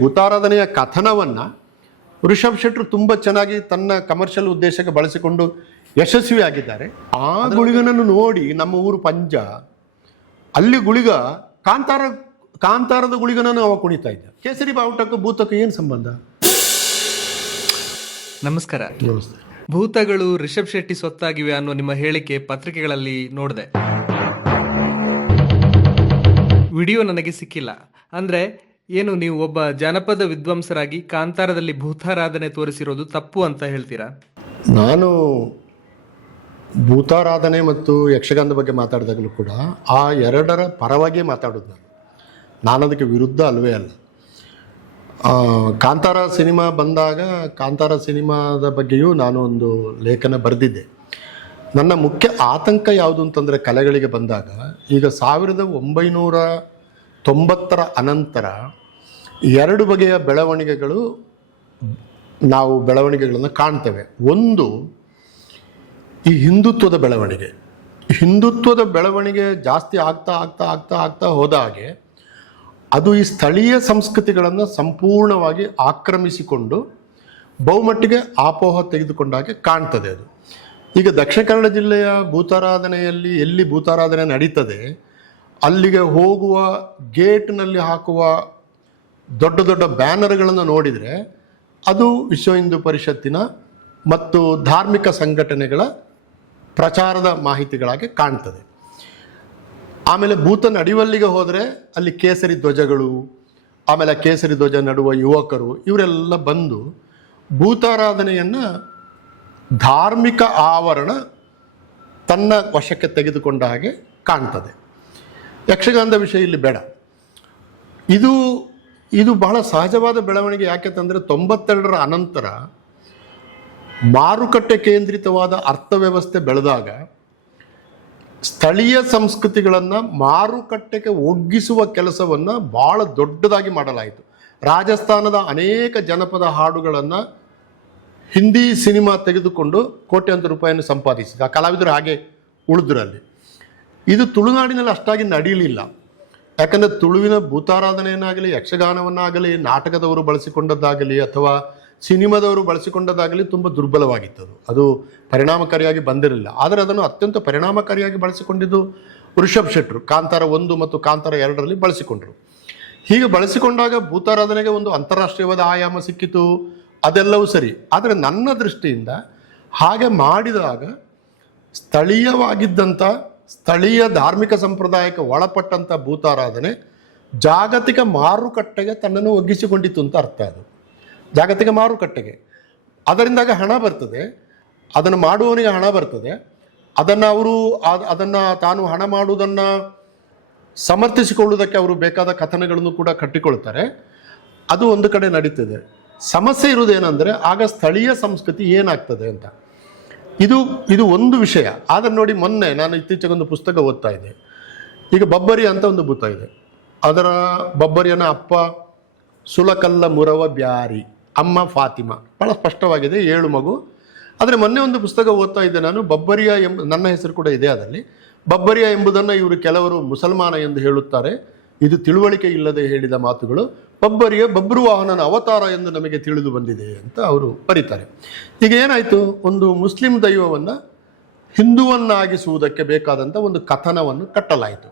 ಭೂತಾರಾಧನೆಯ ಕಥನವನ್ನು ಋಷಭ್ ಶೆಟ್ಟರು ತುಂಬ ಚೆನ್ನಾಗಿ ತನ್ನ ಕಮರ್ಷಿಯಲ್ ಉದ್ದೇಶಕ್ಕೆ ಬಳಸಿಕೊಂಡು ಯಶಸ್ವಿಯಾಗಿದ್ದಾರೆ. ಆ ಗುಳಿಗನನ್ನು ನೋಡಿ ನಮ್ಮ ಊರು ಪಂಜ, ಅಲ್ಲಿ ಗುಳಿಗ ಕಾಂತಾರದ ಗುಳಿಗನನ್ನು ಅವ ಕುಣಿತಾ ಇದ್ದ. ಕೇಸರಿ ಬಾವುಟಕ್ಕೂ ಭೂತಕ್ಕೂ ಏನು ಸಂಬಂಧ? ನಮಸ್ಕಾರ. ನಮಸ್ತೆ. ಭೂತಗಳು ರಿಷಬ್ ಶೆಟ್ಟಿ ಸೊತ್ತಾಗಿವೆ ಅನ್ನೋ ನಿಮ್ಮ ಹೇಳಿಕೆ ಪತ್ರಿಕೆಗಳಲ್ಲಿ ನೋಡಿದೆ. ವಿಡಿಯೋ ನನಗೆ ಸಿಕ್ಕಿಲ್ಲ. ಅಂದ್ರೆ ಏನು, ನೀವು ಒಬ್ಬ ಜಾನಪದ ವಿದ್ವಾಂಸರಾಗಿ ಕಾಂತಾರದಲ್ಲಿ ಭೂತಾರಾಧನೆ ತೋರಿಸಿರೋದು ತಪ್ಪು ಅಂತ ಹೇಳ್ತೀರಾ? ನಾನು ಭೂತಾರಾಧನೆ ಮತ್ತು ಯಕ್ಷಗಾನದ ಬಗ್ಗೆ ಮಾತಾಡಿದಾಗಲೂ ಕೂಡ ಆ ಎರಡರ ಪರವಾಗಿಯೇ ಮಾತಾಡೋದು. ನಾನು ಅದಕ್ಕೆ ವಿರುದ್ಧ ಅಲ್ವೇ ಅಲ್ಲ. ಕಾಂತಾರ ಸಿನಿಮಾ ಬಂದಾಗ ಕಾಂತಾರ ಸಿನಿಮಾದ ಬಗ್ಗೆಯೂ ನಾನು ಒಂದು ಲೇಖನ ಬರೆದಿದ್ದೆ. ನನ್ನ ಮುಖ್ಯ ಆತಂಕ ಯಾವುದು ಅಂತಂದರೆ, ಕಲೆಗಳಿಗೆ ಬಂದಾಗ ಈಗ 1990ರ ಅನಂತರ ಎರಡು ಬಗೆಯ ಬೆಳವಣಿಗೆಗಳನ್ನು ಕಾಣ್ತೇವೆ. ಒಂದು, ಈ ಹಿಂದುತ್ವದ ಬೆಳವಣಿಗೆ ಜಾಸ್ತಿ ಆಗ್ತಾ ಹೋದ ಹಾಗೆ ಅದು ಈ ಸ್ಥಳೀಯ ಸಂಸ್ಕೃತಿಗಳನ್ನು ಸಂಪೂರ್ಣವಾಗಿ ಆಕ್ರಮಿಸಿಕೊಂಡು ಬಹುಮಟ್ಟಿಗೆ ಆಪೋಹ ತೆಗೆದುಕೊಂಡಾಗೆ ಕಾಣ್ತದೆ. ಅದು ಈಗ ದಕ್ಷಿಣ ಕನ್ನಡ ಜಿಲ್ಲೆಯ ಭೂತಾರಾಧನೆಯಲ್ಲಿ ಎಲ್ಲಿ ಭೂತಾರಾಧನೆ ನಡೀತದೆ ಅಲ್ಲಿಗೆ ಹೋಗುವ ಗೇಟ್ನಲ್ಲಿ ಹಾಕುವ ದೊಡ್ಡ ದೊಡ್ಡ ಬ್ಯಾನರ್ಗಳನ್ನು ನೋಡಿದರೆ ಅದು ವಿಶ್ವ ಹಿಂದೂ ಪರಿಷತ್ತಿನ ಮತ್ತು ಧಾರ್ಮಿಕ ಸಂಘಟನೆಗಳ ಪ್ರಚಾರದ ಮಾಹಿತಿಗಳಾಗಿ ಕಾಣ್ತದೆ. ಆಮೇಲೆ ಭೂತ ನಡಿವಲ್ಲಿಗೆ ಹೋದರೆ ಅಲ್ಲಿ ಕೇಸರಿ ಧ್ವಜಗಳು, ಆಮೇಲೆ ಕೇಸರಿ ಧ್ವಜ ನಡುವ ಯುವಕರು ಇವರೆಲ್ಲ ಬಂದು ಭೂತಾರಾಧನೆಯನ್ನು ಧಾರ್ಮಿಕ ಆವರಣ ತನ್ನ ವಶಕ್ಕೆ ತೆಗೆದುಕೊಂಡ ಹಾಗೆ ಕಾಣ್ತದೆ. ಯಕ್ಷಗಾನದ ವಿಷಯ ಇಲ್ಲಿ ಬೇಡ. ಇದು ಬಹಳ ಸಹಜವಾದ ಬೆಳವಣಿಗೆ. ಯಾಕೆಂತಂದರೆ 92ರ ಅನಂತರ ಮಾರುಕಟ್ಟೆ ಕೇಂದ್ರಿತವಾದ ಅರ್ಥವ್ಯವಸ್ಥೆ ಬೆಳೆದಾಗ ಸ್ಥಳೀಯ ಸಂಸ್ಕೃತಿಗಳನ್ನು ಮಾರುಕಟ್ಟೆಗೆ ಒಗ್ಗಿಸುವ ಕೆಲಸವನ್ನು ಭಾಳ ದೊಡ್ಡದಾಗಿ ಮಾಡಲಾಯಿತು. ರಾಜಸ್ಥಾನದ ಅನೇಕ ಜನಪದ ಹಾಡುಗಳನ್ನು ಹಿಂದಿ ಸಿನಿಮಾ ತೆಗೆದುಕೊಂಡು ಕೋಟ್ಯಾಂತರ ರೂಪಾಯಿಯನ್ನು ಸಂಪಾದಿಸಿದ. ಆ ಕಲಾವಿದರು ಹಾಗೆ ಉಳಿದ್ರಲ್ಲಿ. ಇದು ತುಳುನಾಡಿನಲ್ಲಿ ಅಷ್ಟಾಗಿ ನಡೆಯಲಿಲ್ಲ. ಯಾಕಂದರೆ ತುಳುವಿನ ಭೂತಾರಾಧನೆಯನ್ನಾಗಲಿ, ಯಕ್ಷಗಾನವನ್ನಾಗಲಿ ನಾಟಕದವರು ಬಳಸಿಕೊಂಡದ್ದಾಗಲಿ ಅಥವಾ ಸಿನಿಮಾದವರು ಬಳಸಿಕೊಂಡದ್ದಾಗಲಿ ತುಂಬ ದುರ್ಬಲವಾಗಿತ್ತು. ಅದು ಪರಿಣಾಮಕಾರಿಯಾಗಿ ಬಂದಿರಲಿಲ್ಲ. ಆದರೆ ಅದನ್ನು ಅತ್ಯಂತ ಪರಿಣಾಮಕಾರಿಯಾಗಿ ಬಳಸಿಕೊಂಡಿದ್ದು ಋಷಭ್ ಶೆಟ್ಟರು. ಕಾಂತಾರ 1 ಮತ್ತು ಕಾಂತಾರ 2ರಲ್ಲಿ ಬಳಸಿಕೊಂಡರು. ಹೀಗೆ ಬಳಸಿಕೊಂಡಾಗ ಭೂತಾರಾಧನೆಗೆ ಒಂದು ಅಂತಾರಾಷ್ಟ್ರೀಯವಾದ ಆಯಾಮ ಸಿಕ್ಕಿತು. ಅದೆಲ್ಲವೂ ಸರಿ. ಆದರೆ ನನ್ನ ದೃಷ್ಟಿಯಿಂದ ಹಾಗೆ ಮಾಡಿದಾಗ ಸ್ಥಳೀಯವಾಗಿದ್ದಂಥ ಸ್ಥಳೀಯ ಧಾರ್ಮಿಕ ಸಂಪ್ರದಾಯಕ್ಕೆ ಒಳಪಟ್ಟಂಥ ಭೂತಾರಾಧನೆ ಜಾಗತಿಕ ಮಾರುಕಟ್ಟೆಗೆ ತನ್ನನ್ನು ಒಗ್ಗಿಸಿಕೊಂಡಿತ್ತು ಅಂತ ಅರ್ಥ. ಅದು ಜಾಗತಿಕ ಮಾರುಕಟ್ಟೆಗೆ ಅದರಿಂದಾಗ ಹಣ ಬರ್ತದೆ, ಅದನ್ನು ಮಾಡುವವನಿಗೆ ಹಣ ಬರ್ತದೆ. ಅದನ್ನು ತಾನು ಹಣ ಮಾಡುವುದನ್ನು ಸಮರ್ಥಿಸಿಕೊಳ್ಳುವುದಕ್ಕೆ ಅವರು ಬೇಕಾದ ಕಥನಗಳನ್ನು ಕೂಡ ಕಟ್ಟಿಕೊಳ್ತಾರೆ. ಅದು ಒಂದು ಕಡೆ ನಡೀತದೆ. ಸಮಸ್ಯೆ ಇರುವುದೇನೆಂದರೆ ಆಗ ಸ್ಥಳೀಯ ಸಂಸ್ಕೃತಿ ಏನಾಗ್ತದೆ ಅಂತ. ಇದು ಒಂದು ವಿಷಯ. ಆದರೆ ನೋಡಿ, ಮೊನ್ನೆ ನಾನು ಇತ್ತೀಚೆಗೊಂದು ಪುಸ್ತಕ ಓದ್ತಾ ಇದ್ದೆ. ಈಗ ಬಬ್ಬರಿ ಅಂತ ಒಂದು ಭೂತ ಇದೆ. ಅದರ ಬಬ್ಬರಿಯನ ಅಪ್ಪ ಸುಲಕಲ್ಲ ಮುರವ ಬ್ಯಾರಿ, ಅಮ್ಮ ಫಾತಿಮಾ. ಭಾಳ ಸ್ಪಷ್ಟವಾಗಿದೆ, 7 ಮಗು. ಆದರೆ ಮೊನ್ನೆ ಒಂದು ಪುಸ್ತಕ ಓದ್ತಾ ಇದ್ದೆ ನಾನು. ಬಬ್ಬರಿಯ ನನ್ನ ಹೆಸರು ಕೂಡ ಇದೆ ಅದರಲ್ಲಿ. ಬಬ್ಬರಿಯ ಎಂಬುದನ್ನು ಇವರು ಕೆಲವರು ಮುಸಲ್ಮಾನ ಎಂದು ಹೇಳುತ್ತಾರೆ. ಇದು ತಿಳುವಳಿಕೆ ಇಲ್ಲದೆ ಹೇಳಿದ ಮಾತುಗಳು. ಬಬ್ರು ವಾಹನನ ಅವತಾರ ಎಂದು ನಮಗೆ ತಿಳಿದು ಬಂದಿದೆ ಅಂತ ಅವರು ಬರೀತಾರೆ. ಈಗ ಏನಾಯಿತು, ಒಂದು ಮುಸ್ಲಿಂ ದೈವವನ್ನು ಹಿಂದುವನ್ನಾಗಿಸುವುದಕ್ಕೆ ಬೇಕಾದಂಥ ಒಂದು ಕಥನವನ್ನು ಕಟ್ಟಲಾಯಿತು.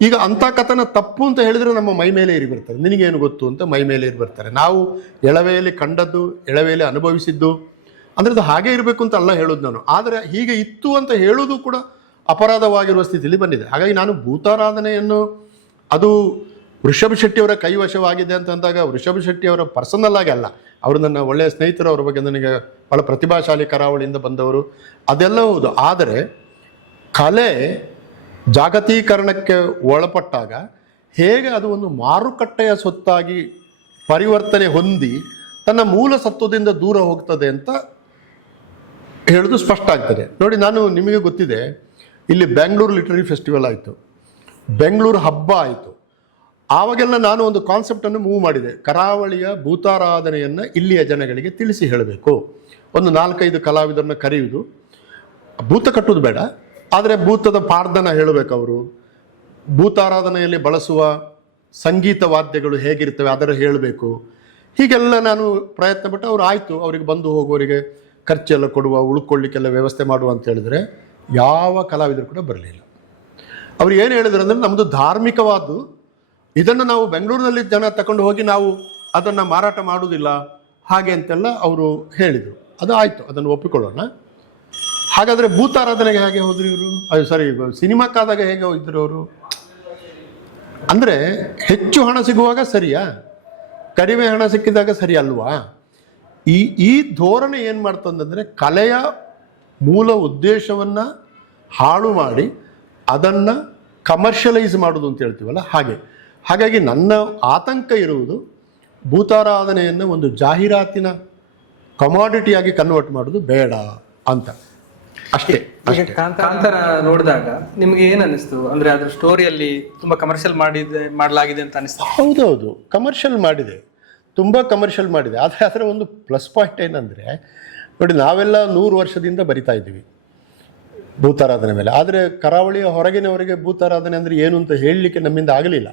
ಈಗ ಅಂಥ ಕಥನ ತಪ್ಪು ಅಂತ ಹೇಳಿದರೆ ನಮ್ಮ ಮೈ ಮೇಲೆ ಇರಿಬಿಡ್ತಾರೆ. ನಿನಗೇನು ಗೊತ್ತು ಅಂತ ಮೈ ಮೇಲೆ ಇರಿಬಿಡ್ತಾರೆ. ನಾವು ಎಳವೆಯಲ್ಲಿ ಕಂಡದ್ದು, ಎಳವೆಯಲ್ಲಿ ಅನುಭವಿಸಿದ್ದು, ಅಂದರೆ ಅದು ಹಾಗೆ ಇರಬೇಕು ಅಂತ ಅಲ್ಲ ಹೇಳೋದು ನಾನು. ಆದರೆ ಹೀಗೆ ಇತ್ತು ಅಂತ ಹೇಳೋದು ಕೂಡ ಅಪರಾಧವಾಗಿರುವ ಸ್ಥಿತಿಯಲ್ಲಿ ಬಂದಿದೆ. ಹಾಗಾಗಿ ನಾನು ಭೂತಾರಾಧನೆಯನ್ನು ಅದು ಋಷಭ್ ಶೆಟ್ಟಿಯವರ ಕೈವಶವಾಗಿದೆ ಅಂತಂದಾಗ ಋಷಭ್ ಶೆಟ್ಟಿಯವರ ಪರ್ಸನಲ್ ಆಗಿ ಅಲ್ಲ, ಅವರು ನನ್ನ ಒಳ್ಳೆಯ ಸ್ನೇಹಿತರು. ಅವರ ಬಗ್ಗೆ ನನಗೆ ಭಾಳ ಪ್ರತಿಭಾಶಾಲಿ, ಕರಾವಳಿಯಿಂದ ಬಂದವರು, ಅದೆಲ್ಲ ಹೌದು. ಆದರೆ ಕಲೆ ಜಾಗತೀಕರಣಕ್ಕೆ ಒಳಪಟ್ಟಾಗ ಹೇಗೆ ಅದು ಒಂದು ಮಾರುಕಟ್ಟೆಯ ಸೊತ್ತಾಗಿ ಪರಿವರ್ತನೆ ಹೊಂದಿ ತನ್ನ ಮೂಲ ಸತ್ವದಿಂದ ದೂರ ಹೋಗ್ತದೆ ಅಂತ ಹೇಳೋದು ಸ್ಪಷ್ಟ ಆಗ್ತದೆ. ನೋಡಿ, ನಿಮಗೆ ಗೊತ್ತಿದೆ, ಇಲ್ಲಿ ಬೆಂಗಳೂರು ಲಿಟರರಿ ಫೆಸ್ಟಿವಲ್ ಆಯಿತು, ಬೆಂಗಳೂರು ಹಬ್ಬ ಆಯಿತು. ಆವಾಗೆಲ್ಲ ನಾನು ಒಂದು ಕಾನ್ಸೆಪ್ಟನ್ನು ಮೂವ್ ಮಾಡಿದೆ. ಕರಾವಳಿಯ ಭೂತಾರಾಧನೆಯನ್ನು ಇಲ್ಲಿಯ ಜನಗಳಿಗೆ ತಿಳಿಸಿ ಹೇಳಬೇಕು. ಒಂದು 4-5 ಕಲಾವಿದರನ್ನ ಕರೆಯುವುದು, ಭೂತ ಕಟ್ಟುವುದು ಬೇಡ, ಆದರೆ ಭೂತದ ಪಾರ್ಧನ ಹೇಳಬೇಕು. ಅವರು ಭೂತಾರಾಧನೆಯಲ್ಲಿ ಬಳಸುವ ಸಂಗೀತ ವಾದ್ಯಗಳು ಹೇಗಿರ್ತವೆ ಅದರ ಹೇಳಬೇಕು. ಹೀಗೆಲ್ಲ ನಾನು ಪ್ರಯತ್ನ ಪಟ್ಟು ಅವ್ರು ಆಯಿತು, ಅವರಿಗೆ ಬಂದು ಹೋಗೋರಿಗೆ ಖರ್ಚೆಲ್ಲ ಕೊಡುವ, ಉಳ್ಕೊಳ್ಳಿಕ್ಕೆಲ್ಲ ವ್ಯವಸ್ಥೆ ಮಾಡುವ ಅಂತ ಹೇಳಿದ್ರೆ ಯಾವ ಕಲಾವಿದರು ಕೂಡ ಬರಲಿಲ್ಲ. ಅವ್ರು ಏನು ಹೇಳಿದ್ರು ಅಂದರೆ, ನಮ್ಮದು ಧಾರ್ಮಿಕವಾದ್ದು, ಇದನ್ನು ನಾವು ಬೆಂಗಳೂರಿನಲ್ಲಿ ಜನ ತಗೊಂಡು ಹೋಗಿ ನಾವು ಅದನ್ನು ಮಾರಾಟ ಮಾಡುವುದಿಲ್ಲ ಹಾಗೆ ಅಂತೆಲ್ಲ ಅವರು ಹೇಳಿದರು. ಅದು ಆಯಿತು, ಅದನ್ನು ಒಪ್ಪಿಕೊಳ್ಳೋಣ. ಹಾಗಾದರೆ ಭೂತಾರಾಧನೆಗೆ ಹೇಗೆ ಹೋದ್ರು ಇವರು? ಅದು ಸರಿ, ಸಿನಿಮಾಕ್ಕಾದಾಗ ಹೇಗೆ ಹೋಗಿದ್ರು ಅವರು? ಅಂದರೆ ಹೆಚ್ಚು ಹಣ ಸಿಗುವಾಗ ಸರಿಯಾ, ಕಡಿಮೆ ಹಣ ಸಿಕ್ಕಿದಾಗ ಸರಿ ಅಲ್ವಾ? ಈ ಧೋರಣೆ ಏನು ಮಾಡ್ತಂದರೆ ಕಲೆಯ ಮೂಲ ಉದ್ದೇಶವನ್ನು ಹಾಳು ಮಾಡಿ ಅದನ್ನು ಕಮರ್ಷಿಯಲೈಸ್ ಮಾಡೋದು ಅಂತ ಹೇಳ್ತೀವಲ್ಲ ಹಾಗೆ. ಹಾಗಾಗಿ ನನ್ನ ಆತಂಕ ಇರುವುದು ಭೂತಾರಾಧನೆಯನ್ನು ಒಂದು ಜಾಹೀರಾತಿನ ಕಮಾಡಿಟಿಯಾಗಿ ಕನ್ವರ್ಟ್ ಮಾಡೋದು ಬೇಡ ಅಂತ ಅಷ್ಟೇ. ಕಾಂತಾರ ನೋಡಿದಾಗ ನಿಮ್ಗೆ ಏನ್ ಅನಿಸ್ತು? ಅಂದ್ರೆ ಅದ್ರ ಸ್ಟೋರಿಯಲ್ಲಿ ತುಂಬಾ ಕಮರ್ಷಿಯಲ್ ಮಾಡಲಾಗಿದೆ ಅಂತ ಅನಿಸ್ತು. ಹೌದೌದು, ಕಮರ್ಷಿಯಲ್ ಮಾಡಿದೆ, ತುಂಬ ಕಮರ್ಷಿಯಲ್ ಮಾಡಿದೆ. ಆದರೆ ಅದರ ಒಂದು ಪ್ಲಸ್ ಪಾಯಿಂಟ್ ಏನಂದರೆ, ನೋಡಿ ನಾವೆಲ್ಲ 100 ವರ್ಷದಿಂದ ಬರಿತಾ ಇದ್ದೀವಿ ಭೂತಾರಾಧನೆ ಮೇಲೆ. ಆದರೆ ಕರಾವಳಿಯ ಹೊರಗಿನವರಿಗೆ ಭೂತಾರಾಧನೆ ಅಂದರೆ ಏನು ಅಂತ ಹೇಳಲಿಕ್ಕೆ ನಮ್ಮಿಂದ ಆಗಲಿಲ್ಲ.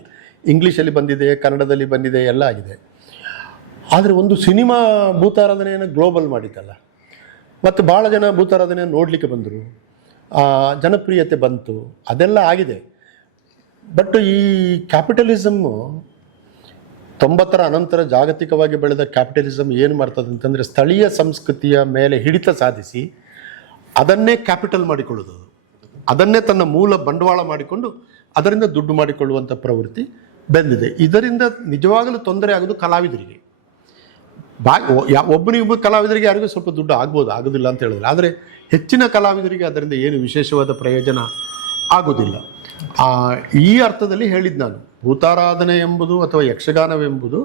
ಇಂಗ್ಲೀಷಲ್ಲಿ ಬಂದಿದೆ, ಕನ್ನಡದಲ್ಲಿ ಬಂದಿದೆ, ಎಲ್ಲ ಆಗಿದೆ. ಆದರೆ ಒಂದು ಸಿನಿಮಾ ಭೂತಾರಾಧನೆಯನ್ನು ಗ್ಲೋಬಲ್ ಮಾಡಿತ್ತಲ್ಲ, ಮತ್ತು ಭಾಳ ಜನ ಭೂತಾರಾಧನೆಯನ್ನು ನೋಡಲಿಕ್ಕೆ ಬಂದರು, ಜನಪ್ರಿಯತೆ ಬಂತು, ಅದೆಲ್ಲ ಆಗಿದೆ. ಬಟ್ ಈ ಕ್ಯಾಪಿಟಲಿಸಮ್ಮು 90ರ ಅನಂತರ ಜಾಗತಿಕವಾಗಿ ಬೆಳೆದ ಕ್ಯಾಪಿಟಲಿಸಮ್ ಏನು ಮಾಡ್ತದೆ ಅಂತಂದರೆ, ಸ್ಥಳೀಯ ಸಂಸ್ಕೃತಿಯ ಮೇಲೆ ಹಿಡಿತ ಸಾಧಿಸಿ ಅದನ್ನೇ ಕ್ಯಾಪಿಟಲ್ ಮಾಡಿಕೊಳ್ಳೋದು, ಅದನ್ನೇ ತನ್ನ ಮೂಲ ಬಂಡವಾಳ ಮಾಡಿಕೊಂಡು ಅದರಿಂದ ದುಡ್ಡು ಮಾಡಿಕೊಳ್ಳುವಂಥ ಪ್ರವೃತ್ತಿ ಬಂದಿದೆ. ಇದರಿಂದ ನಿಜವಾಗಲೂ ತೊಂದರೆ ಆಗೋದು ಕಲಾವಿದರಿಗೆ. ಒಬ್ಬನಿಗೊಬ್ಬ ಕಲಾವಿದರಿಗೆ ಯಾರಿಗೂ ಸ್ವಲ್ಪ ದುಡ್ಡು ಆಗ್ಬೋದು, ಆಗೋದಿಲ್ಲ ಅಂತ ಹೇಳಿದ್ರೆ, ಆದರೆ ಹೆಚ್ಚಿನ ಕಲಾವಿದರಿಗೆ ಅದರಿಂದ ಏನು ವಿಶೇಷವಾದ ಪ್ರಯೋಜನ ಆಗೋದಿಲ್ಲ. ಈ ಅರ್ಥದಲ್ಲಿ ಹೇಳಿದ್ದು ನಾನು, ಭೂತಾರಾಧನೆ ಎಂಬುದು ಅಥವಾ ಯಕ್ಷಗಾನವೆಂಬುದು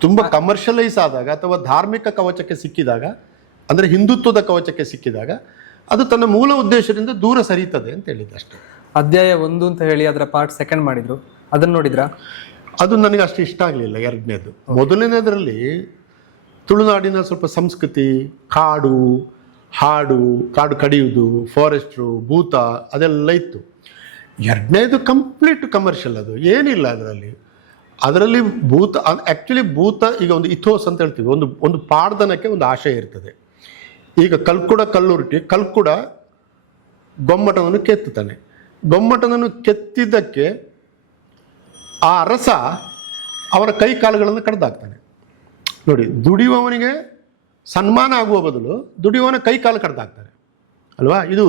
ತುಂಬ ಕಮರ್ಷಿಯಲೈಸ್ ಆದಾಗ ಅಥವಾ ಧಾರ್ಮಿಕ ಕವಚಕ್ಕೆ ಸಿಕ್ಕಿದಾಗ, ಅಂದರೆ ಹಿಂದುತ್ವದ ಕವಚಕ್ಕೆ ಸಿಕ್ಕಿದಾಗ ಅದು ತನ್ನ ಮೂಲ ಉದ್ದೇಶದಿಂದ ದೂರ ಸರಿಯುತ್ತದೆ ಅಂತ ಹೇಳಿದ್ದೆ ಅಷ್ಟೇ. ಅಧ್ಯಾಯ 1 ಅಂತ ಹೇಳಿ ಅದರ ಪಾರ್ಟ್ 2 ಮಾಡಿದ್ರು, ಅದನ್ನು ನೋಡಿದ್ರಾ? ಅದು ನನಗೆ ಅಷ್ಟು ಇಷ್ಟ ಆಗಲಿಲ್ಲ. ಎರಡನೇದು, ಮೊದಲನೇದರಲ್ಲಿ ತುಳುನಾಡಿನ ಸ್ವಲ್ಪ ಸಂಸ್ಕೃತಿ, ಕಾಡು, ಹಾಡು, ಕಾಡು ಕಡಿಯುವುದು, ಫಾರೆಸ್ಟ್ರು, ಭೂತ ಅದೆಲ್ಲ ಇತ್ತು. ಎರಡನೇದು ಕಂಪ್ಲೀಟ್ ಕಮರ್ಷಿಯಲ್, ಅದು ಏನಿಲ್ಲ ಅದರಲ್ಲಿ ಭೂತ. ಆ್ಯಕ್ಚುಲಿ ಭೂತ ಈಗ ಒಂದು ಇಥೋಸ್ ಅಂತ ಹೇಳ್ತೀವಿ, ಒಂದು ಪಾಡ್ದನಕ್ಕೆ ಒಂದು ಆಶಯ ಇರ್ತದೆ. ಈಗ ಕಲ್ಕುಡ ಕಲ್ಲುರುಟಿ, ಕಲ್ಕುಡ ಗೊಮ್ಮಟನನ್ನು ಕೆತ್ತುತ್ತಾನೆ. ಗೊಮ್ಮಟನನ್ನು ಕೆತ್ತಿದ್ದಕ್ಕೆ ಆ ಅರಸ ಅವರ ಕೈ ಕಾಲುಗಳನ್ನು ಕಡ್ದಾಕ್ತಾನೆ. ನೋಡಿ, ದುಡಿಯುವವನಿಗೆ ಸನ್ಮಾನ ಆಗುವ ಬದಲು ದುಡಿಯುವವನ ಕೈ ಕಾಲು ಕಡ್ದಾಕ್ತಾರೆ ಅಲ್ವಾ? ಇದು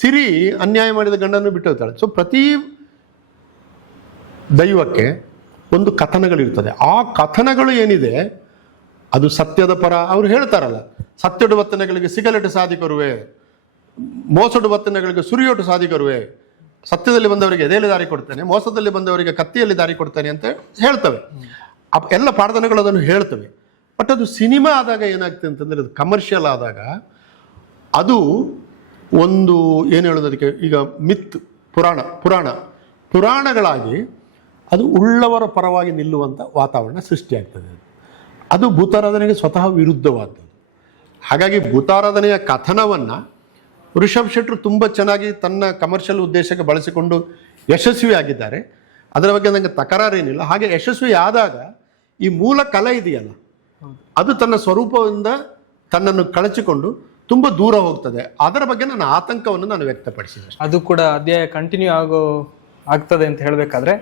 ಸಿರಿ ಅನ್ಯಾಯ ಮಾಡಿದ ಗಂಡನ್ನು ಬಿಟ್ಟು ಹೋಗ್ತಾಳೆ. ಸೊ ಪ್ರತಿ ದೈವಕ್ಕೆ ಒಂದು ಕಥನಗಳಿರ್ತದೆ. ಆ ಕಥನಗಳು ಏನಿದೆ ಅದು ಸತ್ಯದ ಪರ. ಅವರು ಹೇಳ್ತಾರಲ್ಲ, ಸತ್ಯಡು ವರ್ತನೆಗಳಿಗೆ ಸಿಗಲೆಟು ಸಾಧಿಕರುವೆ, ಮೋಸಡು ವರ್ತನೆಗಳಿಗೆ ಸುರಿಯೋಟು ಸಾಧಿಕರುವೆ, ಸತ್ಯದಲ್ಲಿ ಬಂದವರಿಗೆ ಎದೆಯಲ್ಲಿ ದಾರಿ ಕೊಡ್ತಾನೆ, ಮೋಸದಲ್ಲಿ ಬಂದವರಿಗೆ ಕತ್ತಿಯಲ್ಲಿ ದಾರಿ ಕೊಡ್ತಾನೆ ಅಂತ ಹೇಳ್ತವೆ. ಎಲ್ಲ ಪಾಡ್ದನಗಳು ಅದನ್ನು ಹೇಳ್ತವೆ. ಬಟ್ ಅದು ಸಿನಿಮಾ ಆದಾಗ ಏನಾಗ್ತದೆ ಅಂತಂದರೆ, ಅದು ಕಮರ್ಷಿಯಲ್ ಆದಾಗ ಅದು ಒಂದು ಏನು ಹೇಳೋದು ಅದಕ್ಕೆ, ಈಗ ಮಿತ್, ಪುರಾಣಗಳಾಗಿ ಅದು ಉಳ್ಳವರ ಪರವಾಗಿ ನಿಲ್ಲುವಂಥ ವಾತಾವರಣ ಸೃಷ್ಟಿಯಾಗ್ತದೆ. ಅದು ಭೂತಾರಾಧನೆಗೆ ಸ್ವತಃ ವಿರುದ್ಧವಾದದ್ದು. ಹಾಗಾಗಿ ಭೂತಾರಾಧನೆಯ ಕಥನವನ್ನು ಋಷಭ್ ಶೆಟ್ಟರು ತುಂಬ ಚೆನ್ನಾಗಿ ತನ್ನ ಕಮರ್ಷಿಯಲ್ ಉದ್ದೇಶಕ್ಕೆ ಬಳಸಿಕೊಂಡು ಯಶಸ್ವಿಯಾಗಿದ್ದಾರೆ. ಅದರ ಬಗ್ಗೆ ನನಗೆ ತಕರಾರೇನಿಲ್ಲ. ಹಾಗೆ ಯಶಸ್ವಿ ಆದಾಗ ಈ ಮೂಲ ಕಲೆ ಇದೆಯಲ್ಲ, ಅದು ತನ್ನ ಸ್ವರೂಪದಿಂದ ತನ್ನನ್ನು ಕಳಚಿಕೊಂಡು ತುಂಬ ದೂರ ಹೋಗ್ತದೆ. ಅದರ ಬಗ್ಗೆ ನನ್ನ ಆತಂಕವನ್ನು ನಾನು ವ್ಯಕ್ತಪಡಿಸಿದೆ. ಅದು ಕೂಡ ಅಧ್ಯಾಯ ಕಂಟಿನ್ಯೂ ಆಗ್ತದೆ ಅಂತ ಹೇಳಬೇಕಾದ್ರೆ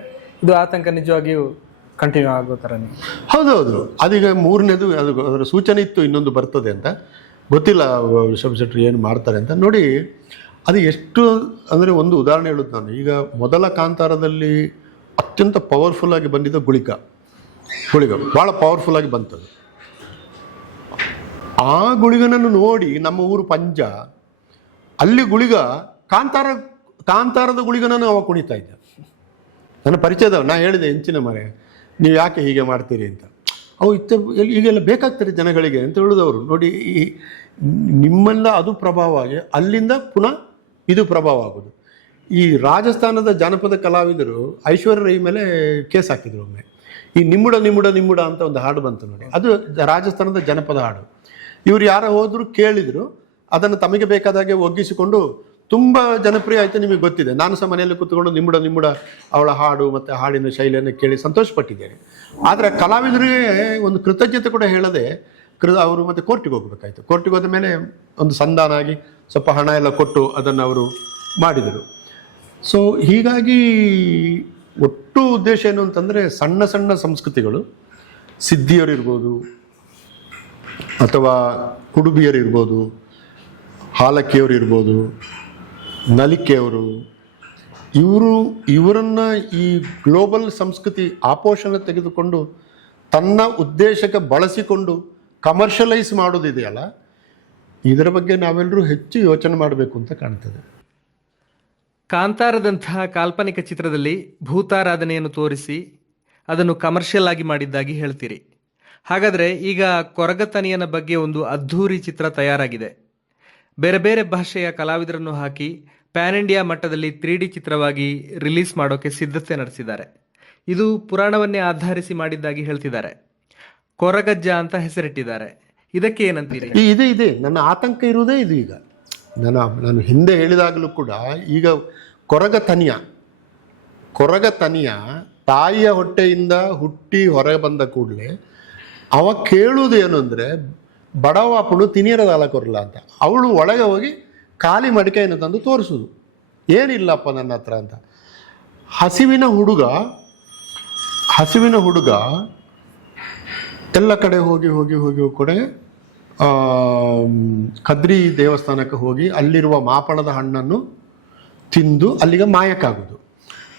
ಇದು ಆತಂಕ ನಿಜವಾಗಿಯೂ ಕಂಟಿನ್ಯೂ ಆಗೋ ಥರನೇ. ಹೌದೌದು, ಅದೀಗ 3ನೇದು ಅದರ ಸೂಚನೆ ಇತ್ತು, ಇನ್ನೊಂದು ಬರ್ತದೆ ಅಂತ. ಗೊತ್ತಿಲ್ಲ ಋಷಭ್ ಶೆಟ್ಟರು ಏನು ಮಾಡ್ತಾರೆ ಅಂತ. ನೋಡಿ, ಅದು ಎಷ್ಟು ಅಂದರೆ, ಒಂದು ಉದಾಹರಣೆ ಹೇಳೋದು ನಾನು. ಈಗ ಮೊದಲ ಕಾಂತಾರದಲ್ಲಿ ಅತ್ಯಂತ ಪವರ್ಫುಲ್ಲಾಗಿ ಬಂದಿದ್ದ ಗುಳಿಗ ಭಾಳ ಪವರ್ಫುಲ್ಲಾಗಿ ಬಂತದು. ಆ ಗುಳಿಗನನ್ನು ನೋಡಿ ನಮ್ಮ ಊರು ಪಂಜ, ಅಲ್ಲಿ ಗುಳಿಗ ಕಾಂತಾರದ ಗುಳಿಗನನ್ನು ಅವ ಕುಣಿತಾ ಇದ್ದ. ನನ್ನ ಪರಿಚಯದವ, ನಾ ಹೇಳಿದೆ, ಹೆಂಚಿನ ಮರೆ ನೀವು ಯಾಕೆ ಹೀಗೆ ಮಾಡ್ತೀರಿ ಅಂತ. ಅವು ಈಗೆಲ್ಲ ಬೇಕಾಗ್ತಾರೆ ಜನಗಳಿಗೆ ಅಂತ ಹೇಳೋದವರು. ನೋಡಿ, ನಿಮ್ಮೆಲ್ಲ ಅದು ಪ್ರಭಾವ ಆಗಿ ಅಲ್ಲಿಂದ ಪುನಃ ಇದು ಪ್ರಭಾವ ಆಗೋದು. ಈ ರಾಜಸ್ಥಾನದ ಜಾನಪದ ಕಲಾವಿದರು ಐಶ್ವರ್ಯ ರೈ ಮೇಲೆ ಕೇಸ್ ಹಾಕಿದ್ರು ಒಮ್ಮೆ. ಈ ನಿಮ್ಮುಡ ನಿಮ್ಮುಡ ನಿಮ್ಮುಡ ಅಂತ ಒಂದು ಹಾಡು ಬಂತು ನೋಡಿ, ಅದು ರಾಜಸ್ಥಾನದ ಜನಪದ ಹಾಡು. ಇವರು ಯಾರೋ ಹೋದ್ರು, ಕೇಳಿದರು, ಅದನ್ನು ತಮಗೆ ಬೇಕಾದಾಗೆ ಒಗ್ಗಿಸಿಕೊಂಡು ತುಂಬ ಜನಪ್ರಿಯ ಆಯಿತು, ನಿಮಗೆ ಗೊತ್ತಿದೆ. ನಾನು ಸಹ ಮನೆಯಲ್ಲಿ ಕೂತ್ಕೊಂಡು ನಿಮ್ಮಡ ಅವಳ ಹಾಡು ಮತ್ತು ಹಾಡಿನ ಶೈಲಿಯನ್ನು ಕೇಳಿ ಸಂತೋಷಪಟ್ಟಿದ್ದೇನೆ. ಆದರೆ ಕಲಾವಿದರಿಗೆ ಒಂದು ಕೃತಜ್ಞತೆ ಕೂಡ ಹೇಳದೆ ಅವರು ಮತ್ತೆ ಕೋರ್ಟಿಗೆ ಹೋಗಬೇಕಾಯಿತು. ಕೋರ್ಟಿಗೆ ಹೋದ ಮೇಲೆ ಒಂದು ಸಂಧಾನ ಆಗಿ ಸ್ವಲ್ಪ ಹಣ ಎಲ್ಲ ಕೊಟ್ಟು ಅದನ್ನು ಅವರು ಮಾಡಿದರು. ಸೊ ಹೀಗಾಗಿ ಒಟ್ಟು ಉದ್ದೇಶ ಏನು ಅಂತಂದರೆ, ಸಣ್ಣ ಸಣ್ಣ ಸಂಸ್ಕೃತಿಗಳು, ಸಿದ್ಧಿಯರಿರ್ಬೋದು ಅಥವಾ ಕುಡುಬಿಯರಿರ್ಬೋದು, ಹಾಲಕ್ಕಿಯವರಿರ್ಬೋದು, ನಲಿಕೆಯವರು, ಇವರನ್ನು ಈ ಗ್ಲೋಬಲ್ ಸಂಸ್ಕೃತಿ ಆಪೋಷಣ ತೆಗೆದುಕೊಂಡು ತನ್ನ ಉದ್ದೇಶಕ್ಕೆ ಬಳಸಿಕೊಂಡು ಕಮರ್ಷಿಯಲೈಸ್ ಮಾಡೋದಿದೆಯಲ್ಲ, ಇದರ ಬಗ್ಗೆ ನಾವೆಲ್ಲರೂ ಹೆಚ್ಚು ಯೋಚನೆ ಮಾಡಬೇಕು ಅಂತ ಕಾಣ್ತದೆ. ಕಾಂತಾರದಂತಹ ಕಾಲ್ಪನಿಕ ಚಿತ್ರದಲ್ಲಿ ಭೂತಾರಾಧನೆಯನ್ನು ತೋರಿಸಿ ಅದನ್ನು ಕಮರ್ಷಿಯಲ್ ಆಗಿ ಮಾಡಿದ್ದಾಗಿ ಹೇಳ್ತೀರಿ. ಹಾಗಾದರೆ ಈಗ ಕೊರಗತನಿಯನ ಬಗ್ಗೆ ಒಂದು ಅದ್ಧೂರಿ ಚಿತ್ರ ತಯಾರಾಗಿದೆ. ಬೇರೆ ಬೇರೆ ಭಾಷೆಯ ಕಲಾವಿದರನ್ನು ಹಾಕಿ ಪ್ಯಾನ್ ಇಂಡಿಯಾ ಮಟ್ಟದಲ್ಲಿ 3D ಚಿತ್ರವಾಗಿ ರಿಲೀಸ್ ಮಾಡೋಕೆ ಸಿದ್ಧತೆ ನಡೆಸಿದ್ದಾರೆ. ಇದು ಪುರಾಣವನ್ನೇ ಆಧರಿಸಿ ಮಾಡಿದ್ದಾಗಿ ಹೇಳ್ತಿದ್ದಾರೆ. ಕೊರಗಜ್ಜ ಅಂತ ಹೆಸರಿಟ್ಟಿದ್ದಾರೆ. ಇದಕ್ಕೆ ಏನಂತೀರಿ? ಇದೆ ನನ್ನ ಆತಂಕ ಇರುವುದೇ ಇದು. ಈಗ ನಾನು ಹಿಂದೆ ಹೇಳಿದಾಗಲೂ ಕೂಡ, ಈಗ ಕೊರಗತನಿಯ ತಾಯಿಯ ಹೊಟ್ಟೆಯಿಂದ ಹುಟ್ಟಿ ಹೊರಗೆ ಬಂದ ಕೂಡಲೇ ಅವ ಕೇಳುವುದು ಏನು ಅಂದರೆ, ಬಡವಾಪಳು ತಿನಿಯರದಾಲ ಕೊರಲ್ಲ ಅಂತ. ಅವಳು ಒಳಗೆ ಹೋಗಿ ಖಾಲಿ ಮಡಿಕೆಯನ್ನು ತಂದು ತೋರಿಸೋದು, ಏನಿಲ್ಲಪ್ಪ ನನ್ನ ಹತ್ರ ಅಂತ. ಹಸಿವಿನ ಹುಡುಗ ಎಲ್ಲ ಕಡೆ ಹೋಗಿ ಕಡೆ ಕದ್ರಿ ದೇವಸ್ಥಾನಕ್ಕೆ ಹೋಗಿ ಅಲ್ಲಿರುವ ಮಾಪಣದ ಹಣ್ಣನ್ನು ತಿಂದು ಅಲ್ಲಿಗೆ ಮಾಯಕ್ಕಾಗೋದು.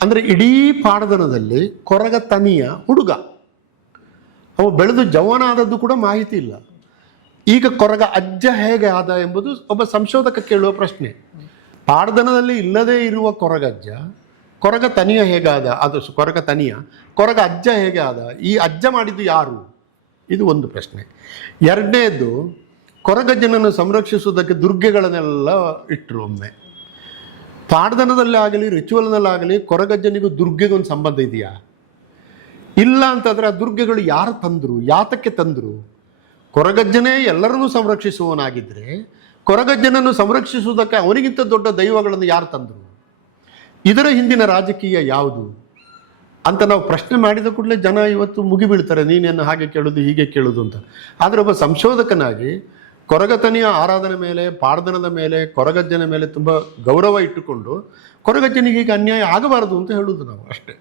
ಅಂದರೆ ಇಡೀ ಪಾಡದನದಲ್ಲಿ ಕೊರಗತನಿಯ ಹುಡುಗ ಅವ ಬೆಳೆದು ಜವಾನ ಆದದ್ದು ಕೂಡ ಮಾಹಿತಿ ಇಲ್ಲ. ಈಗ ಕೊರಗ ಅಜ್ಜ ಹೇಗೆ ಆದ ಎಂಬುದು ಒಬ್ಬ ಸಂಶೋಧಕ ಕೇಳುವ ಪ್ರಶ್ನೆ. ಪಾಡದನದಲ್ಲಿ ಇಲ್ಲದೇ ಇರುವ ಕೊರಗಜ್ಜ ಕೊರಗತನಿಯ ಹೇಗಾದ, ಅದು ಕೊರಗ ಅಜ್ಜ ಹೇಗೆ ಆದ, ಈ ಅಜ್ಜ ಮಾಡಿದ್ದು ಯಾರು, ಇದು ಒಂದು ಪ್ರಶ್ನೆ. ಎರಡನೇದು, ಕೊರಗಜ್ಜನನ್ನು ಸಂರಕ್ಷಿಸುವುದಕ್ಕೆ ದುರ್ಗೆಗಳನ್ನೆಲ್ಲ ಇಟ್ಟರು. ಒಮ್ಮೆ ಪಾಡ್ದನದಲ್ಲಾಗಲಿ ರಿಚುವಲ್ನಲ್ಲಾಗಲಿ ಕೊರಗಜ್ಜನಿಗೂ ದುರ್ಗೆಗೊಂದು ಸಂಬಂಧ ಇದೆಯಾ? ಇಲ್ಲ ಅಂತಂದರೆ ಆ ದುರ್ಗೆಗಳು ಯಾರು ತಂದರು, ಯಾತಕ್ಕೆ ತಂದರು? ಕೊರಗಜ್ಜನೇ ಎಲ್ಲರನ್ನೂ ಸಂರಕ್ಷಿಸುವವನಾಗಿದ್ದರೆ ಕೊರಗಜ್ಜನನ್ನು ಸಂರಕ್ಷಿಸುವುದಕ್ಕೆ ಅವನಿಗಿಂತ ದೊಡ್ಡ ದೈವಗಳನ್ನು ಯಾರು ತಂದರು? ಇದರ ಹಿಂದಿನ ರಾಜಕೀಯ ಯಾವುದು ಅಂತ ನಾವು ಪ್ರಶ್ನೆ ಮಾಡಿದ ಕೂಡಲೇ ಜನ ಇವತ್ತು ಮುಗಿಬೀಳ್ತಾರೆ, ನೀನೇನು ಹಾಗೆ ಕೇಳೋದು ಹೀಗೆ ಕೇಳೋದು ಅಂತ. ಆದರೆ ಒಬ್ಬ ಸಂಶೋಧಕನಾಗಿ ಕೊರಗತನಿಯ ಆರಾಧನೆ ಮೇಲೆ, ಪಾಡ್ದನದ ಮೇಲೆ, ಕೊರಗಜ್ಜನ ಮೇಲೆ ತುಂಬ ಗೌರವ ಇಟ್ಟುಕೊಂಡು ಕೊರಗಜ್ಜನಿಗೆ ಈಗ ಅನ್ಯಾಯ ಆಗಬಾರದು ಅಂತ ಹೇಳುವುದು ನಾವು ಅಷ್ಟೇ.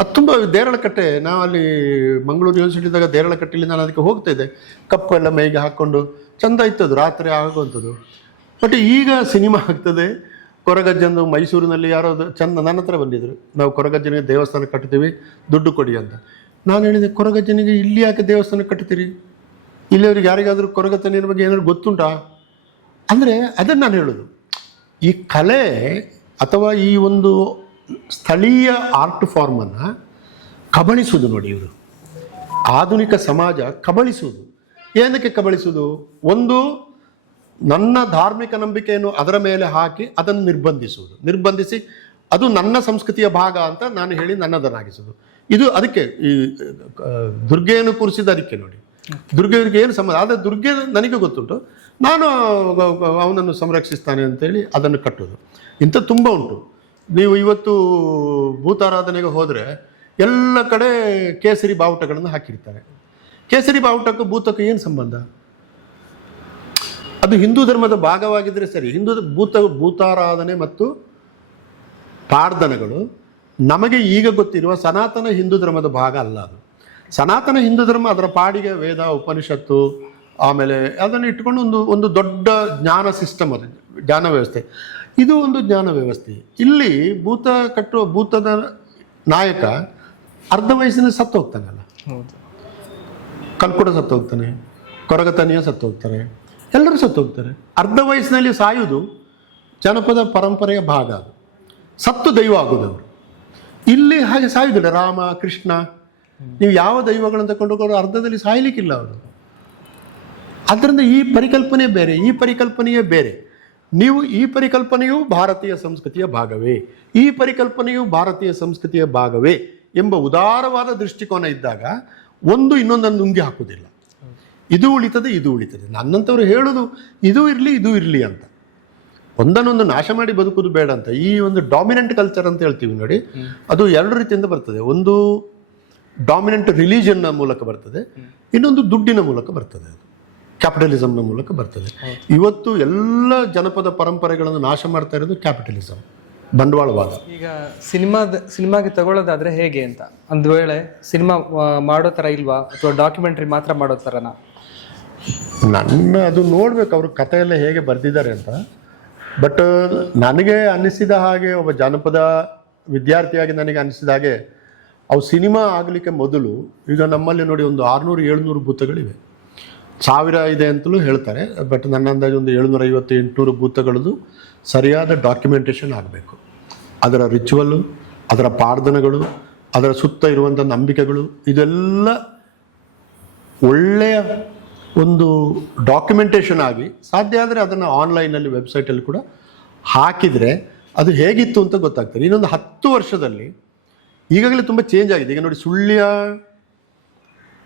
ಅದು ತುಂಬ ದೇರಳಕಟ್ಟೆ, ನಾವಲ್ಲಿ ಮಂಗಳೂರು ಯೂನಿವರ್ಸಿಟಿದಾಗ ದೇರಳಕಟ್ಟೆಯಲ್ಲಿ ನಾನು ಅದಕ್ಕೆ ಹೋಗ್ತಾ ಇದ್ದೆ. ಕಪ್ಪು ಎಲ್ಲ ಮೈಗೆ ಹಾಕ್ಕೊಂಡು ಚೆಂದ ಇತ್ತದು, ರಾತ್ರಿ ಆಗುವಂಥದ್ದು. ಬಟ್ ಈಗ ಸಿನಿಮಾ ಆಗ್ತದೆ. ಕೊರಗಜ್ಜಂದು ಮೈಸೂರಿನಲ್ಲಿ ಯಾರೋ ಚೆಂದ ನನ್ನ ಹತ್ರ ಬಂದಿದ್ರು, ನಾವು ಕೊರಗಜ್ಜನಿಗೆ ದೇವಸ್ಥಾನ ಕಟ್ತೀವಿ, ದುಡ್ಡು ಕೊಡಿ ಅಂತ. ನಾನು ಹೇಳಿದೆ, ಕೊರಗಜ್ಜನಿಗೆ ಇಲ್ಲಿ ಯಾಕೆ ದೇವಸ್ಥಾನ ಕಟ್ತೀರಿ? ಇಲ್ಲಿಯವ್ರಿಗೆ ಯಾರಿಗಾದರೂ ಕೊರಗತನಿಯ ಬಗ್ಗೆ ಏನಾದ್ರು ಗೊತ್ತುಂಟಾ ಅಂದರೆ ಅದನ್ನು ನಾನು ಹೇಳೋದು. ಈ ಕಲೆ ಅಥವಾ ಈ ಒಂದು ಸ್ಥಳೀಯ ಆರ್ಟ್ ಫಾರ್ಮನ್ನು ಕಬಳಿಸುವುದು ನೋಡಿ ಇವರು. ಆಧುನಿಕ ಸಮಾಜ ಕಬಳಿಸುವುದು. ಏನಕ್ಕೆ ಕಬಳಿಸುವುದು? ಒಂದು, ನನ್ನ ಧಾರ್ಮಿಕ ನಂಬಿಕೆಯನ್ನು ಅದರ ಮೇಲೆ ಹಾಕಿ ಅದನ್ನು ನಿರ್ಬಂಧಿಸಿ ಅದು ನನ್ನ ಸಂಸ್ಕೃತಿಯ ಭಾಗ ಅಂತ ನಾನು ಹೇಳಿ ನನ್ನದನ್ನಾಗಿಸೋದು. ಇದು ಅದಕ್ಕೆ ಈ ದುರ್ಗೆಯನ್ನು ಕೂರಿಸಿದ ಅದಕ್ಕೆ ನೋಡಿ. ದುರ್ಗೆಯವರಿಗೆ ಏನು ಸಂಬಂಧ? ಆದರೆ ದುರ್ಗೆ ನನಗೆ ಗೊತ್ತುಂಟು, ನಾನು ಅವನನ್ನು ಸಂರಕ್ಷಿಸ್ತಾನೆ ಅಂತೇಳಿ ಅದನ್ನು ಕಟ್ಟೋದು. ಇಂಥ ತುಂಬ ಉಂಟು. ನೀವು ಇವತ್ತು ಭೂತಾರಾಧನೆಗೆ ಹೋದರೆ ಎಲ್ಲ ಕಡೆ ಕೇಸರಿ ಬಾವುಟಗಳನ್ನು ಹಾಕಿರ್ತಾರೆ. ಕೇಸರಿ ಬಾವುಟಕ್ಕೂ ಭೂತಕ್ಕೂ ಏನು ಸಂಬಂಧ? ಅದು ಹಿಂದೂ ಧರ್ಮದ ಭಾಗವಾಗಿದ್ದರೆ ಸರಿ. ಭೂತಾರಾಧನೆ ಮತ್ತು ಪಾಡ್ದನಗಳು ನಮಗೆ ಈಗ ಗೊತ್ತಿರುವ ಸನಾತನ ಹಿಂದೂ ಧರ್ಮದ ಭಾಗ ಅಲ್ಲ. ಅದು ಸನಾತನ ಹಿಂದೂ ಧರ್ಮ ಅದರ ಪಾಡಿಗೆ ವೇದ, ಉಪನಿಷತ್ತು, ಆಮೇಲೆ ಅದನ್ನು ಇಟ್ಕೊಂಡು ಒಂದು ದೊಡ್ಡ ಜ್ಞಾನ ಸಿಸ್ಟಮ್, ಅದು ಜ್ಞಾನ ವ್ಯವಸ್ಥೆ. ಇದು ಒಂದು ಜ್ಞಾನ ವ್ಯವಸ್ಥೆ. ಇಲ್ಲಿ ಭೂತದ ನಾಯಕ ಅರ್ಧ ವಯಸ್ಸಿನ ಸತ್ತು ಹೋಗ್ತಾನಲ್ಲ, ಕಲ್ಕುಡ ಸತ್ತು ಹೋಗ್ತಾನೆ, ಕೊರಗತನಿಯ ಸತ್ತು ಹೋಗ್ತಾರೆ, ಎಲ್ಲರೂ ಸತ್ತು ಹೋಗ್ತಾರೆ. ಅರ್ಧ ವಯಸ್ಸಿನಲ್ಲಿ ಸಾಯುವುದು ಜನಪದ ಪರಂಪರೆಯ ಭಾಗ. ಅದು ಸತ್ತು ದೈವ ಆಗೋದವರು. ಇಲ್ಲಿ ಹಾಗೆ ಸಾಯುವುದಿಲ್ಲ. ರಾಮ, ಕೃಷ್ಣ, ನೀವು ಯಾವ ದೈವಗಳನ್ನು ತಗೊಂಡೋಗೋರು ಅರ್ಧದಲ್ಲಿ ಸಾಯಲಿಕ್ಕಿಲ್ಲ ಅವರು. ಆದ್ದರಿಂದ ಈ ಪರಿಕಲ್ಪನೆ ಬೇರೆ, ಈ ಪರಿಕಲ್ಪನೆಯೇ ಬೇರೆ. ನೀವು ಈ ಪರಿಕಲ್ಪನೆಯು ಭಾರತೀಯ ಸಂಸ್ಕೃತಿಯ ಭಾಗವೇ, ಈ ಪರಿಕಲ್ಪನೆಯು ಭಾರತೀಯ ಸಂಸ್ಕೃತಿಯ ಭಾಗವೇ ಎಂಬ ಉದಾರವಾದ ದೃಷ್ಟಿಕೋನ ಇದ್ದಾಗ ಒಂದು ಇನ್ನೊಂದನ್ನು ನುಂಗಿ ಹಾಕುವುದಿಲ್ಲ. ಇದು ಉಳಿತದೆ, ಇದು ಉಳಿತದೆ. ನನ್ನಂಥವ್ರು ಹೇಳೋದು ಇದು ಇರಲಿ, ಇದು ಇರಲಿ ಅಂತ. ಒಂದನ್ನೊಂದು ನಾಶ ಮಾಡಿ ಬದುಕುವುದು ಬೇಡ ಅಂತ. ಈ ಒಂದು ಡಾಮಿನೆಂಟ್ ಕಲ್ಚರ್ ಅಂತ ಹೇಳ್ತೀವಿ ನೋಡಿ, ಅದು ಎರಡು ರೀತಿಯಿಂದ ಬರ್ತದೆ. ಒಂದು ಡಾಮಿನೆಂಟ್ ರಿಲಿಜನ್ನ ಮೂಲಕ ಬರ್ತದೆ, ಇನ್ನೊಂದು ದುಡ್ಡಿನ ಮೂಲಕ ಬರ್ತದೆ, ಅದು ಕ್ಯಾಪಿಟಲಿಸಮ್ನ ಮೂಲಕ ಬರ್ತದೆ. ಇವತ್ತು ಎಲ್ಲ ಜನಪದ ಪರಂಪರೆಗಳನ್ನು ನಾಶ ಮಾಡ್ತಾ ಇರೋದು ಕ್ಯಾಪಿಟಲಿಸಮ್, ಬಂಡವಾಳವಾದ. ಈಗ ಸಿನಿಮಾಗೆ ತಗೊಳ್ಳೋದಾದ್ರೆ ಹೇಗೆ ಅಂತ, ಒಂದು ವೇಳೆ ಸಿನಿಮಾ ಮಾಡೋ ಥರ ಇಲ್ವಾ ಅಥವಾ ಡಾಕ್ಯುಮೆಂಟ್ರಿ ಮಾತ್ರ ಮಾಡೋ ಥರನಾ? ಅದು ನೋಡ್ಬೇಕು ಅವರು ಕಥೆ ಎಲ್ಲ ಹೇಗೆ ಬರೆದಿದ್ದಾರೆ ಅಂತ. ಬಟ್ ನನಗೆ ಅನ್ನಿಸಿದ ಹಾಗೆ, ಒಬ್ಬ ಜಾನಪದ ವಿದ್ಯಾರ್ಥಿಯಾಗಿ ನನಗೆ ಅನ್ನಿಸಿದ ಹಾಗೆ, ಅವು ಸಿನಿಮಾ ಆಗಲಿಕ್ಕೆ ಮೊದಲು ಈಗ ನಮ್ಮಲ್ಲಿ ನೋಡಿ ಒಂದು 600-700 ಭೂತಗಳಿವೆ. 1000 ಇದೆ ಅಂತಲೂ ಹೇಳ್ತಾರೆ. ಬಟ್ ನನ್ನ ಅಂದಾಜು ಒಂದು 750-800 ಭೂತಗಳದ್ದು ಸರಿಯಾದ ಡಾಕ್ಯುಮೆಂಟೇಷನ್ ಆಗಬೇಕು. ಅದರ ರಿಚುವಲ್ಲು, ಅದರ ಪ್ರಾರ್ಥನೆಗಳು, ಅದರ ಸುತ್ತ ಇರುವಂಥ ನಂಬಿಕೆಗಳು, ಇದೆಲ್ಲ ಒಳ್ಳೆಯ ಒಂದು ಡಾಕ್ಯುಮೆಂಟೇಷನ್ ಆಗಿ, ಸಾಧ್ಯ ಆದರೆ ಅದನ್ನು ಆನ್ಲೈನಲ್ಲಿ ವೆಬ್ಸೈಟಲ್ಲಿ ಕೂಡ ಹಾಕಿದರೆ ಅದು ಹೇಗಿತ್ತು ಅಂತ ಗೊತ್ತಾಗ್ತದೆ. ಇನ್ನೊಂದು 10 ವರ್ಷದಲ್ಲಿ ಈಗಾಗಲೇ ತುಂಬ ಚೇಂಜ್ ಆಗಿದೆ. ಈಗ ನೋಡಿ, ಸುಳ್ಯ,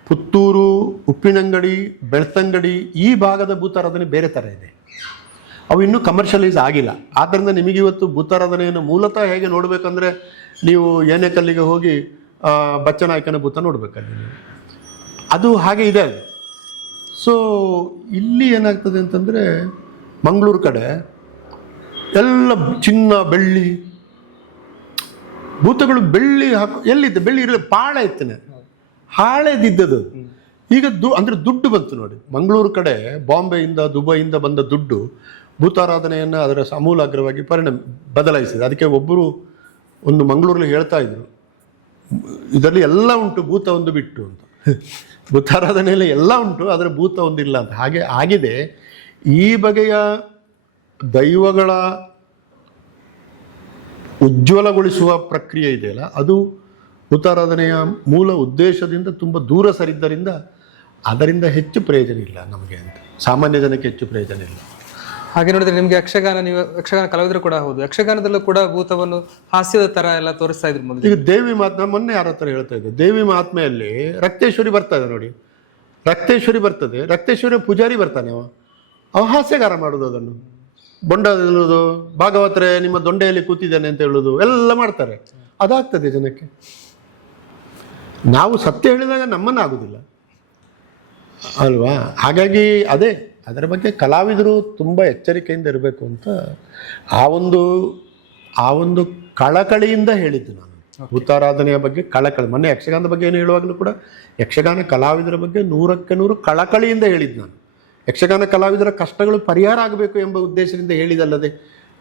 ಪುತ್ತೂರು, ಉಪ್ಪಿನಂಗಡಿ, ಬೆಳ್ತಂಗಡಿ ಈ ಭಾಗದ ಭೂತಾರಾಧನೆ ಬೇರೆ ಥರ ಇದೆ. ಅವು ಇನ್ನೂ ಕಮರ್ಷಿಯಲೈಸ್ ಆಗಿಲ್ಲ. ಆದ್ದರಿಂದ ನಿಮಗಿವತ್ತು ಭೂತಾರಾಧನೆಯನ್ನು ಮೂಲತಃ ಹೇಗೆ ನೋಡಬೇಕಂದ್ರೆ, ನೀವು ಏನೇಕಲ್ಲಿಗೆ ಹೋಗಿ ಬಚ್ಚನಾಯಕನ ಭೂತ ನೋಡಬೇಕಲ್ಲಿ ನೀವು, ಅದು ಹಾಗೆ ಇದೆ ಅದು. ಸೊ ಇಲ್ಲಿ ಏನಾಗ್ತದೆ ಅಂತಂದರೆ, ಮಂಗಳೂರು ಕಡೆ ಎಲ್ಲ ಚಿನ್ನ ಬೆಳ್ಳಿ ಭೂತಗಳು, ಬೆಳ್ಳಿ ಎಲ್ಲಿದ್ದೆ, ಬೆಳ್ಳಿ ಇರಲಿ, ಪಾಳೆ ಇತ್ತನೆ, ಹಾಳೆದಿದ್ದದು. ಈಗ ಅಂದರೆ ದುಡ್ಡು ಬಂತು ನೋಡಿ. ಮಂಗಳೂರು ಕಡೆ ಬಾಂಬೆಯಿಂದ, ದುಬೈಯಿಂದ ಬಂದ ದುಡ್ಡು ಭೂತಾರಾಧನೆಯನ್ನು ಅದರ ಸಮೂಲಾಗ್ರವಾಗಿ ಬದಲಾಯಿಸಿದೆ. ಅದಕ್ಕೆ ಒಬ್ಬರು ಒಂದು ಮಂಗಳೂರಲ್ಲಿ ಹೇಳ್ತಾ ಇದ್ರು, ಇದರಲ್ಲಿ ಎಲ್ಲ ಉಂಟು, ಭೂತ ಒಂದು ಬಿಟ್ಟು ಅಂತ. ಭೂತಾರಾಧನೆಯಲ್ಲಿ ಎಲ್ಲ ಉಂಟು, ಅದರ ಭೂತ ಒಂದಿಲ್ಲ ಅಂತ. ಹಾಗೆ ಆಗಿದೆ. ಈ ಬಗೆಯ ದೈವಗಳ ಉಜ್ವಲಗೊಳಿಸುವ ಪ್ರಕ್ರಿಯೆ ಇದೆಯಲ್ಲ, ಅದು ಭೂತಾರಾಧನೆಯ ಮೂಲ ಉದ್ದೇಶದಿಂದ ತುಂಬ ದೂರ ಸರಿದ್ದರಿಂದ ಅದರಿಂದ ಹೆಚ್ಚು ಪ್ರಯೋಜನ ಇಲ್ಲ ನಮಗೆ ಅಂತ, ಸಾಮಾನ್ಯ ಜನಕ್ಕೆ ಹೆಚ್ಚು ಪ್ರಯೋಜನ ಇಲ್ಲ. ಹಾಗೆ ನೋಡಿದ್ರೆ ನಿಮಗೆ ನೀವು ಯಕ್ಷಗಾನ ಕಲಾವಿದರು ಕೂಡ ಹೌದು. ಯಕ್ಷಗಾನದಲ್ಲೂ ಕೂಡ ಭೂತವನ್ನು ಹಾಸ್ಯದ ತರ ಎಲ್ಲ ತೋರಿಸ್ತಾ ಇದ್ರು ಮೊದಲು. ಈಗ ದೇವಿ ಮಹಾತ್ಮೆ, ಮೊನ್ನೆ ಯಾರ ಹತ್ರ ಹೇಳ್ತಾ ಇದ್ದೆ, ದೇವಿ ಮಹಾತ್ಮೆಯಲ್ಲಿ ರಕ್ತೇಶ್ವರಿ ಬರ್ತಾ ಇದೆ ನೋಡಿ. ರಕ್ತೇಶ್ವರಿ ಬರ್ತದೆ, ರಕ್ತೇಶ್ವರಿ ಪೂಜಾರಿ ಬರ್ತಾನೆ, ಅವ ಹಾಸ್ಯಗಾರ ಮಾಡೋದು, ಅದನ್ನು ಬೊಂಡ ಹೇಳೋದು, ಭಾಗವತರೆ ನಿಮ್ಮ ದೊಂಡೆಯಲ್ಲಿ ಕೂತಿದ್ದೇನೆ ಅಂತ ಹೇಳೋದು ಎಲ್ಲ ಮಾಡ್ತಾರೆ. ಅದಾಗ್ತದೆ ಜನಕ್ಕೆ. ನಾವು ಸತ್ಯ ಹೇಳಿದಾಗ ನಮ್ಮನ್ನಾಗೋದಿಲ್ಲ ಅಲ್ವಾ? ಹಾಗಾಗಿ ಅದರ ಬಗ್ಗೆ ಕಲಾವಿದರು ತುಂಬ ಎಚ್ಚರಿಕೆಯಿಂದ ಇರಬೇಕು ಅಂತ ಆ ಒಂದು ಕಳಕಳಿಯಿಂದ ಹೇಳಿದ್ದು ನಾನು. ಭೂತಾರಾಧನೆಯ ಬಗ್ಗೆ ಕಳಕಳಿ. ಮೊನ್ನೆ ಯಕ್ಷಗಾನದ ಬಗ್ಗೆ ಏನು ಹೇಳುವಾಗಲೂ ಕೂಡ ಯಕ್ಷಗಾನ ಕಲಾವಿದರ ಬಗ್ಗೆ 100ಕ್ಕೆ 100 ಕಳಕಳಿಯಿಂದ ಹೇಳಿದ್ದು ನಾನು. ಯಕ್ಷಗಾನ ಕಲಾವಿದರ ಕಷ್ಟಗಳು ಪರಿಹಾರ ಆಗಬೇಕು ಎಂಬ ಉದ್ದೇಶದಿಂದ ಹೇಳಿದಲ್ಲದೆ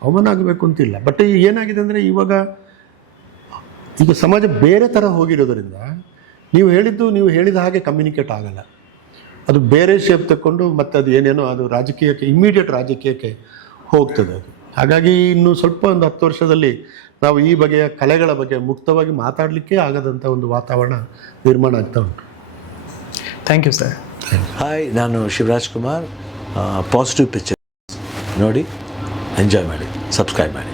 ಅವಮಾನ ಆಗಬೇಕು ಅಂತಿಲ್ಲ. ಬಟ್ ಏನಾಗಿದೆ ಅಂದರೆ, ಈಗ ಸಮಾಜ ಬೇರೆ ಥರ ಹೋಗಿರೋದರಿಂದ ನೀವು ಹೇಳಿದ ಹಾಗೆ ಕಮ್ಯುನಿಕೇಟ್ ಆಗಲ್ಲ. ಅದು ಬೇರೆ ಶೇಪ್ ತಗೊಂಡು ಮತ್ತೆ ಅದು ಏನೇನೋ ಅದು ರಾಜಕೀಯಕ್ಕೆ, ಇಮ್ಮಿಡಿಯೇಟ್ ರಾಜಕೀಯಕ್ಕೆ ಹೋಗ್ತದೆ ಅದು. ಹಾಗಾಗಿ ಇನ್ನು ಸ್ವಲ್ಪ ಒಂದು 10 ವರ್ಷದಲ್ಲಿ ನಾವು ಈ ಬಗೆಯ ಕಲೆಗಳ ಬಗ್ಗೆ ಮುಕ್ತವಾಗಿ ಮಾತಾಡಲಿಕ್ಕೆ ಆಗದಂಥ ಒಂದು ವಾತಾವರಣ ನಿರ್ಮಾಣ ಆಗ್ತಾ ಉಂಟು. Thank you sir. ಹಾಯ್, ನಾನು ಶಿವರಾಜ್ ಕುಮಾರ್. ಪಾಸಿಟಿವ್ ಪಿಕ್ಚರ್ ನೋಡಿ, ಎಂಜಾಯ್ ಮಾಡಿ, ಸಬ್ಸ್ಕ್ರೈಬ್ ಮಾಡಿ.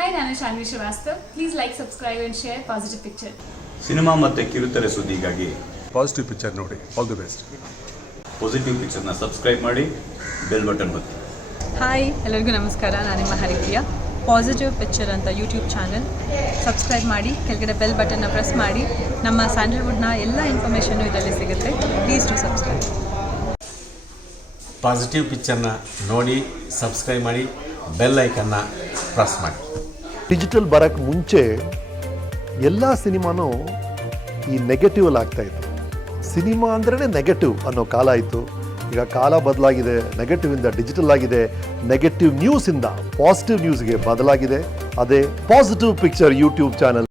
ಹಾಯ್, ನಾನು Shanvi Srivastav. Please like, subscribe and share positive picture. Cinema ಮತ್ತು ಕಿರುತೆರೆ ಸುದ್ದಿಗಾಗಿ ಪಾಸಿಟಿವ್ ಪಿಕ್ಚರ್ ನೋಡಿ. All the best. ಪಾಸಿಟಿವ್ ಪಿಕ್ಚರ್ನ ಸಬ್ಸ್ಕ್ರೈಬ್ ಮಾಡಿ, ಬೆಲ್ ಬಟನ್ ಒತ್ತಿ. ಹಾಯ್, ಎಲ್ಲರಿಗೂ ನಮಸ್ಕಾರ. ನಾನು ನಿಮ್ಮ ಹರಿಪ್ರಿಯ. ಪಾಸಿಟಿವ್ ಪಿಕ್ಚರ್ ಅಂತ ಯೂಟ್ಯೂಬ್ ಚಾನಲ್ ಸಬ್ಸ್ಕ್ರೈಬ್ ಮಾಡಿ, ಕೆಳಗಡೆ ಬೆಲ್ ಬಟನ್ನ ಪ್ರೆಸ್ ಮಾಡಿ. ನಮ್ಮ ಸ್ಯಾಂಡಲ್ವುಡ್ನ ಎಲ್ಲ ಇನ್ಫಾರ್ಮೇಷನ್ನು ಇದರಲ್ಲಿ ಸಿಗುತ್ತೆ. Please to subscribe. ಪಾಸಿಟಿವ್ ಪಿಕ್ಚರ್ನ ನೋಡಿ, ಸಬ್ಸ್ಕ್ರೈಬ್ ಮಾಡಿ, ಬೆಲ್ ಐಕನ್ನ ಪ್ರೆಸ್ ಮಾಡಿ. ಡಿಜಿಟಲ್ ಬರೋಕ್ಕೆ ಮುಂಚೆ ಎಲ್ಲ ಸಿನಿಮಾನೂ ಈ ನೆಗೆಟಿವ್ ಅಲ್ಲಿ ಆಗ್ತಾಯಿತ್ತು. ಸಿನಿಮಾ ಅಂದ್ರೇ ನೆಗೆಟಿವ್ ಅನ್ನೋ ಕಾಲ ಇತ್ತು. ಈಗ ಕಾಲ ಬದಲಾಗಿದೆ. ನೆಗೆಟಿವಿಂದ ಡಿಜಿಟಲ್ ಆಗಿದೆ. ನೆಗೆಟಿವ್ ನ್ಯೂಸಿಂದ ಪಾಸಿಟಿವ್ ನ್ಯೂಸ್ಗೆ ಬದಲಾಗಿದೆ. ಅದೇ ಪಾಸಿಟಿವ್ ಪಿಕ್ಚರ್ ಯೂಟ್ಯೂಬ್ ಚಾನಲ್.